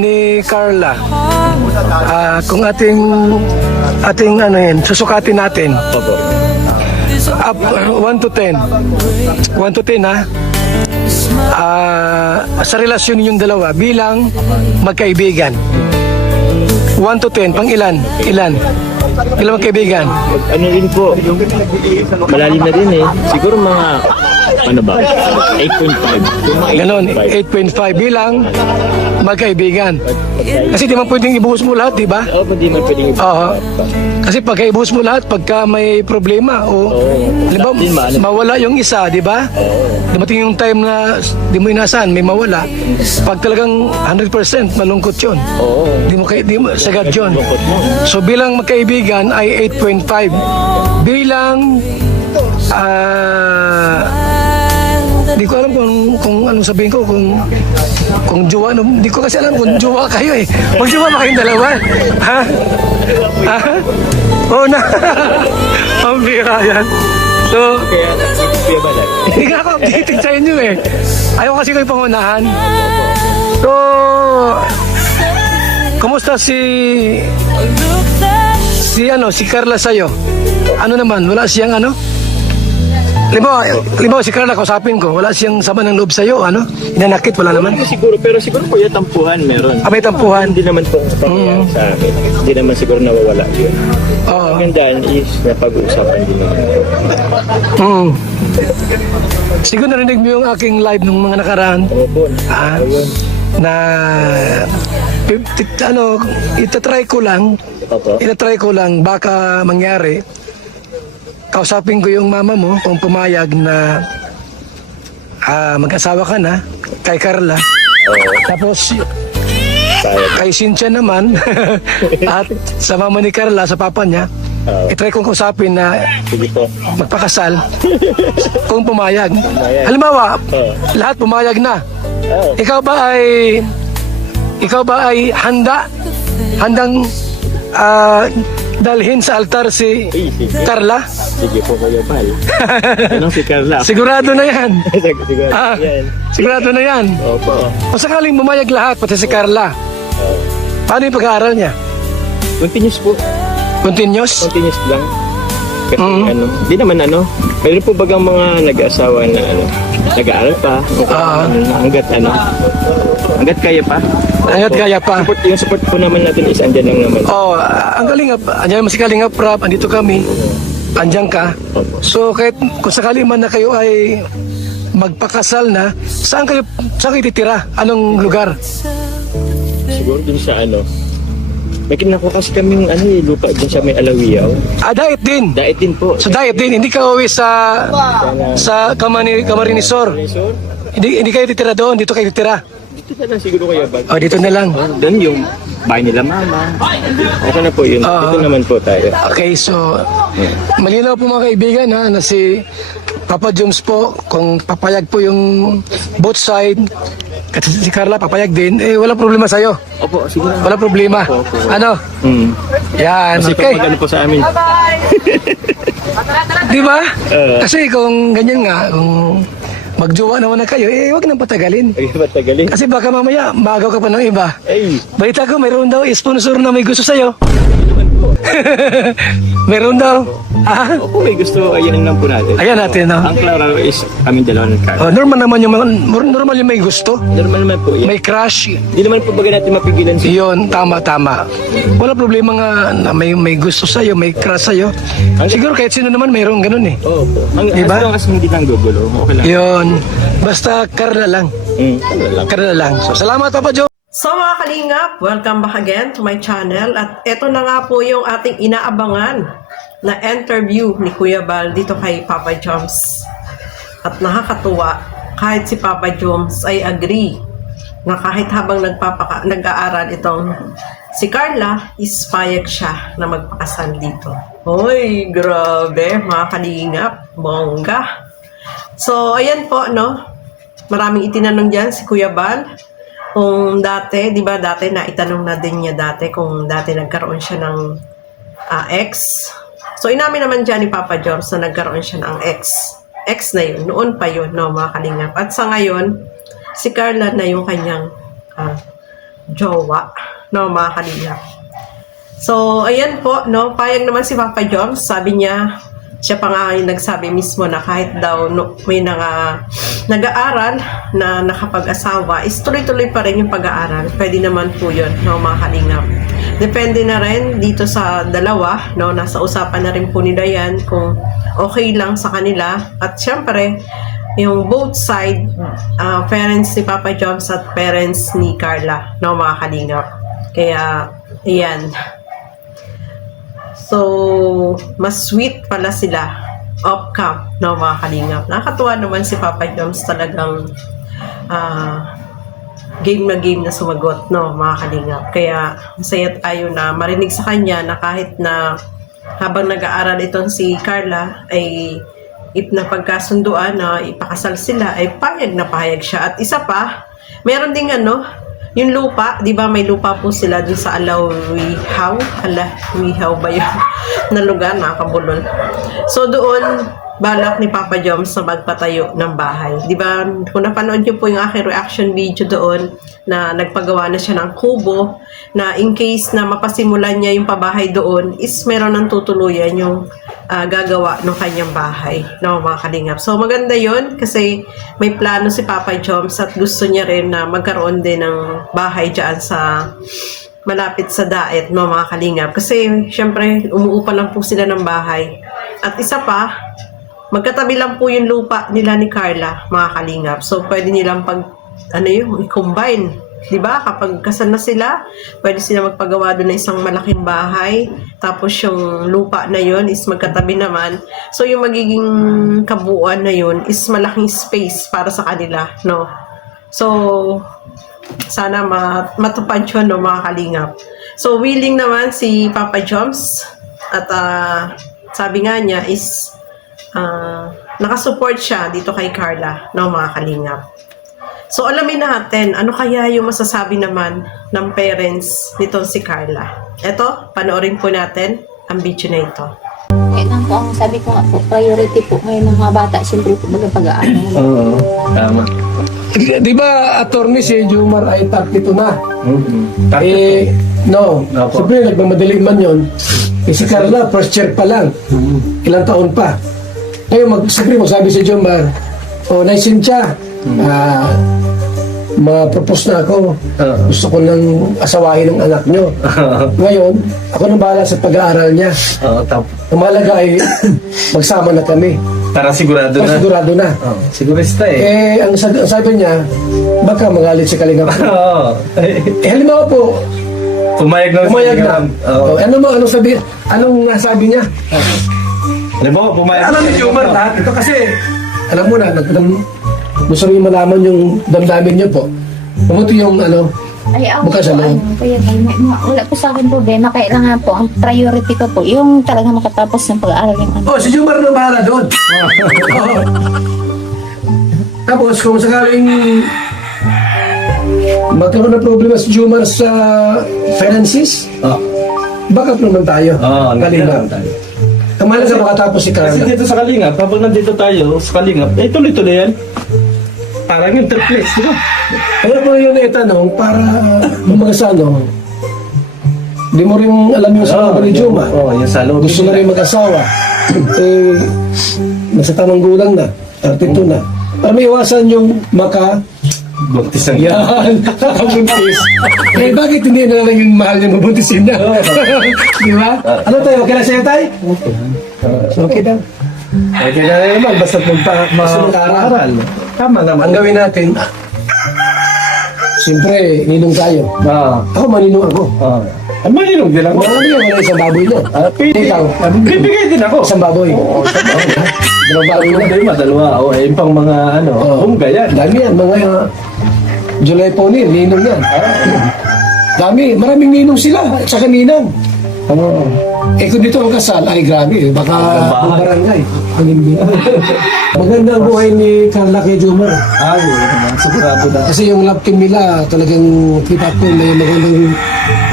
ni Carla. Kung ating ano yan, susukatin natin. Up 1 to 10. 1 to 10 ha. Sa relasyon ninyong dalawa bilang magkaibigan. 1 to 10, pang ilan? Ilan magkaibigan? Ano rin po, malalim na din eh. Siguro mga, ano ba, 8.5. Ganon, 8.5 bilang magkaibigan. Kasi di man pwedeng ibuhos mo lahat, di ba? Oo, hindi man pwedeng Oo. Kasi pagka ibuhos mo lahat, pagka may problema o mawala yung isa, di ba? Dumating yung time na di mo inasaan, may mawala. Pag talagang 100% malungkot yun. Oo. Di mo sagad yun. So bilang magkaibigan ay 8.5. Bilang di ko alam kung anong sabihin ko, kung jowa, no, di ko kasi alam kung jowa kayo eh. Mag-jowa ba kayong dalawa? Ha? Ha? Oo na. Ang bira yan. So, hindi nga ako updated sa inyo eh. Ayaw kasi kayo pangunahan. So, kumusta si Carla sa'yo? Ano naman, wala siyang ano? Libaw si Carla, kausapin ko, wala siyang sama ng loob sa'yo, ano? Inanakit, wala naman? Siguro, pero siguro po yung tampuhan meron. May tampuhan? Hindi naman po pangyayari sa amin. Hindi naman siguro nawawala yun. Oo. Ang gandaan is napag-uusapan din naman. Siguro narinig mo yung aking live nung mga nakaraan. Opo. Na itatry ko lang baka mangyari. Kausapin ko yung mama mo kung pumayag na mag-asawa ka na kay Carla. Tapos kay Cynthia naman at sa mama ni Carla, sa papa niya, itry kong kausapin na magpakasal kung pumayag. Halimbawa, lahat pumayag na. Ikaw ba ay handang dalhin sa altar si Carla? Sige po, Kuya Bal. Anong si Carla? Sigurado na yan. Sigurado na yan. Opo. O sakaling bumayag lahat, pati si Carla, paano yung pag-aaral niya? Continuous po. Continuous? Continuous lang. Kasi hindi naman meron po bagang mga nag-aasawa na nag-aaral pa. Hanggat kaya pa. Hanggat kaya pa. Yung support po naman natin is andyan lang naman. Ang Kalingap, andyan si Kalingap Rap, andito kami, andyan ka. So kahit kung sakali man na kayo ay magpakasal na, saan kayo titira? Anong lugar? Siguro dun sa may kinako kasi kaming lupa dun sa may Alawiaw. Diet din. Diet din po. So diet din, hindi ka uwi sa Camarinesor. Hindi kayo titira doon, dito kayo titira. Dito na lang siguro Kuya Bal. Dito na lang. Doon yung bahay nila mama. Okay na po yun. Dito naman po tayo. Okay, so malinaw po mga kaibigan na si Papa Joms po, kung papayag po yung both side, kasi si Carla papayag din, wala problema sa'yo. Opo, siguro. Wala problema. Ano? Yan, Kasi okay. pag po sa amin. Di ba? Kasi kung ganyan nga, kung magjowa naman na kayo, huwag nang patagalin. Patagalin. Kasi baka mamaya, magaw ka pa ng iba. Ay. Balita ko, mayroon daw sponsor na may gusto sa'yo. Meron daw. Opo, may gusto, ayan lang po natin. Ayan natin, no? Ang klaro is kaming dalawa ng card. Normal yung may gusto. Normal naman po yan. May crush. Hindi naman po baga natin mapigilan siya. Yun, tama. Wala problema nga na may gusto sa'yo, may crush sa'yo. Siguro kahit sino naman mayroong ganun eh. Opo. Diba? As long as hindi nang gugulo, okay lang. Yun. Basta Carla lang. Carla lang. So, salamat Papa Joe. So mga kalingap, welcome back again to my channel. At eto na nga po yung ating inaabangan na interview ni Kuya Bal dito kay Papa Joms. At nakakatuwa, kahit si Papa Joms ay agree na kahit habang nag-aaral itong si Carla, is payag siya na magpakasal dito. Hoy, grabe mga kalingap, bongga. So ayan po, maraming itinanong dyan si Kuya Bal. Kung dati, di ba dati na itanong na din niya dati kung dati nagkaroon siya ng ex. So inamin naman dyan ni Papa Joms na nagkaroon siya ng ex. Ex na yun, noon pa yun, mga kalingap. At sa ngayon, si Carla na yung kanyang jowa, no, mga kalingap. So, ayan po, no, payag naman si Papa Joms. Sabi niya, siya pa nga yung nagsabi mismo na kahit daw may nag-aaral na nakapag-asawa, is tuloy-tuloy pa rin yung pag-aaral. Pwede naman po yun, no, mga kalingap. Depende na rin dito sa dalawa, no, nasa usapan na rin po nila yan kung okay lang sa kanila. At syempre, yung both side, parents ni Papa Joms at parents ni Carla, no, mga kalingap. Kaya, ayan. So, mas sweet pala sila off-cam, no, mga kalingap. Nakakatuwa naman si Papa Joms, talagang game na sumagot, no, mga kalingap. Kaya masaya tayo na marinig sa kanya na kahit na habang nag-aaral itong si Carla ay na pagkasunduan na ipakasal sila, ay payag na payag siya. At isa pa, meron ding yung lupa, di ba may lupa po sila dun sa Alawihaw ba yun? Na lugar, nakakabulol. So doon, balak ni Papa Joms na magpatayo ng bahay. Di ba, kung napanood niyo po yung aking reaction video doon, na nagpagawa na siya ng kubo, na in case na mapasimulan niya yung pabahay doon, is meron ng tutuluyan yung gagawa ng kanyang bahay, no, mga kalingap. So maganda yon kasi may plano si Papa Joms at gusto niya rin na magkaroon din ng bahay dyan sa malapit sa daet, no, mga kalingap. Kasi syempre umuupa lang po sila ng bahay. At isa pa, magkatabi lang po yung lupa nila ni Carla, mga kalingap. So pwede nilang i-combine. Diba? Kapag kasal na sila, pwede sila magpagawa doon ng isang malaking bahay. Tapos yung lupa na yun is magkatabi naman. So yung magiging kabuuan na yun is malaking space para sa kanila, no? So, sana matupad yun, no, mga kalingap. So, willing naman si Papa Joms. At sabi nga niya is nakasupport siya dito kay Carla, no, mga kalingap. So, alamin natin, ano kaya yung masasabi naman ng parents nitong si Carla. Eto, panoorin po natin ang video na ito. Kaya lang po, ang sabi ko nga po, priority po ngayon ng mga bata, siyempre po pag-aaral. Oo, tama. Di ba, attorney si Jomar ay 32 na? No. Opo. Siyempre, nagmamadaling man yun. Si Carla, first year pa lang. Ilang taon pa. Ngayon, siyempre, magsabi si Jomar, naisin siya. Ma-propose na ako. Gusto ko nang asawahin ng anak nyo. Ngayon, ako nang bahala sa pag-aaral niya. Ang mahalaga ay magsama na kami. Para sigurado na. Sigurado na. Sigurista Ang sabi niya, baka magalit si Kalingap. Halimbawa po, Pumayag na. Anong nasabi niya? Halimbawa, pumayag Alam ni Jomar lahat ito kasi, alam mo na, gusto niyo malaman yung damdamin niyo po. Mabuti yung Ay, ako bukas po, kuya, wala po sa akin problema. Kaya lang nga po, ang priority ko po, yung talaga makatapos ng pag-aaral yung si Jomar na bahala doon. Tapos, kung sakaling magkaroon ng problema si Jomar sa finances, backup naman tayo. Kalingap. Ang mahalaga makatapos si Carla. Kasi dito sa Kalingap, kapag nandito tayo sa Kalingap, tuloy-tuloy yan. Parang yung triplex, di ba? Kaya po yun itanong para di mo rin alam yung sa ni Jomar. Yung salog. Gusto na rin mag-asawa. Nasa tamang gulang na. 32 na. Para may iwasan yung Buntis ang yan. Buntis. Bakit hindi na lang yung mahal yung mabuntisin na? Di ba? Ano tayo? Okay na sa'yo tayo? Okay na. Okay na naman, basta mag-aaral. Tama naman. Ang gawin natin, siyempre, ninong tayo. Ako, maninong ako. Maninong din ako. Wala isang baboy na. Ikaw? Bibigay din ako. Isang baboy. Dalawang baboy na. Hindi, madalwa. Yung pang mga hungga yan. Dami yan, mga July po ninong yan. Dami, maraming ninong sila. Saka ninang. Kung dito ang kasal, ay grabe. Baka barangay. Maganda ang buhay ni Carla kay Jomar. Sigurado na. Kasi yung love team nila, talagang kita ko may magandang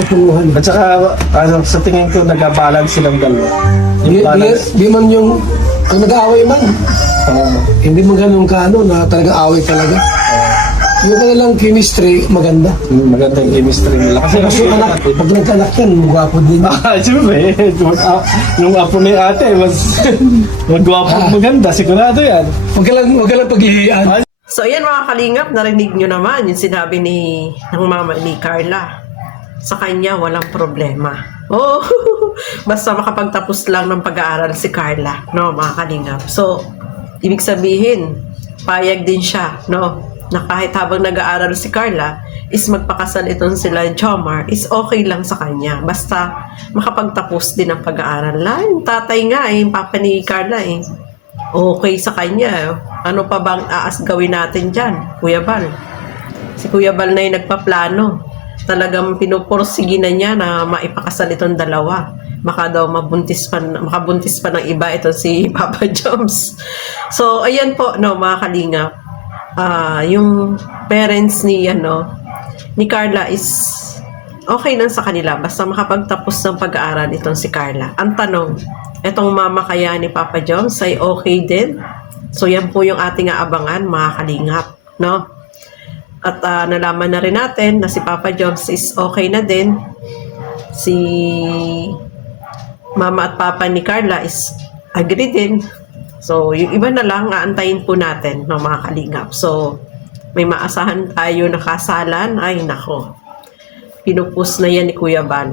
katunguhan. At saka, sa tingin ko, nag-balance silang dalawa. Di man yung, ang nag-aaway man. Hindi mo ganun na talagang away talaga. Yung kanilang chemistry, maganda. Maganda yung chemistry nila. Kasi anak, pag nagkanak yan, gwapo din. Siyempre, nung apo ni ate, magwapo maganda, sigurado yan. Huwag ka lang paghihiyan. So ayan mga kalingap, narinig nyo naman yung sinabi ng mama ni Carla. Sa kanya, walang problema. Oh, basta makapagtapos lang ng pag-aaral si Carla, no, mga kalingap. So, ibig sabihin, payag din siya, no, na kahit habang nag-aaral si Carla, is magpakasal itong sila Jomar, is okay lang sa kanya. Basta makapagtapos din ng pag-aaral. Yung tatay nga, yung papa ni Carla, okay sa kanya. Ano pa bang gawin natin dyan, Kuya Bal? Si Kuya Bal na yung nagpaplano. Talagang pinupursige na niya na maipakasal itong dalawa. Baka daw makabuntis pa ng iba ito si Papa Joms. So, ayan po, no, mga kalingap. Yung parents ni Carla is okay lang sa kanila. Basta makapagtapos ng pag-aaral itong si Carla. Ang tanong, itong mama kaya ni Papa Joms ay okay din? So, yan po yung ating aabangan, mga kalingap, no? At nalaman na rin natin na si Papa Joms is okay na din. Si Mama at Papa ni Carla is agree din. So, yung iba na lang, aantayin po natin ng mga kalingap. So, may maasahan tayo na kasalan. Ay, nako. Pinupus na yan ni Kuya Bal.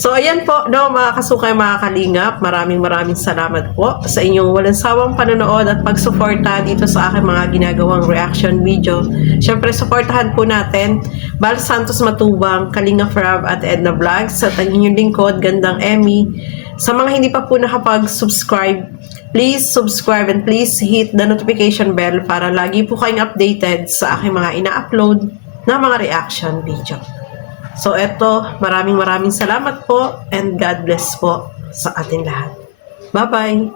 So, ayan po, no, mga kasukay, mga kalingap. Maraming salamat po sa inyong walang sawang panonood at pagsuporta dito sa aking mga ginagawang reaction video. Siyempre, suportahan po natin Bal Santos Matubang, Kalinga Frab at Edna Vlogs at ang inyong lingkod, Gandang Emmy. Sa mga hindi pa po nakapag-subscribe, please subscribe and please hit the notification bell para lagi po kayong updated sa aking mga ina-upload na mga reaction video. So eto, maraming salamat po and God bless po sa ating lahat. Bye-bye!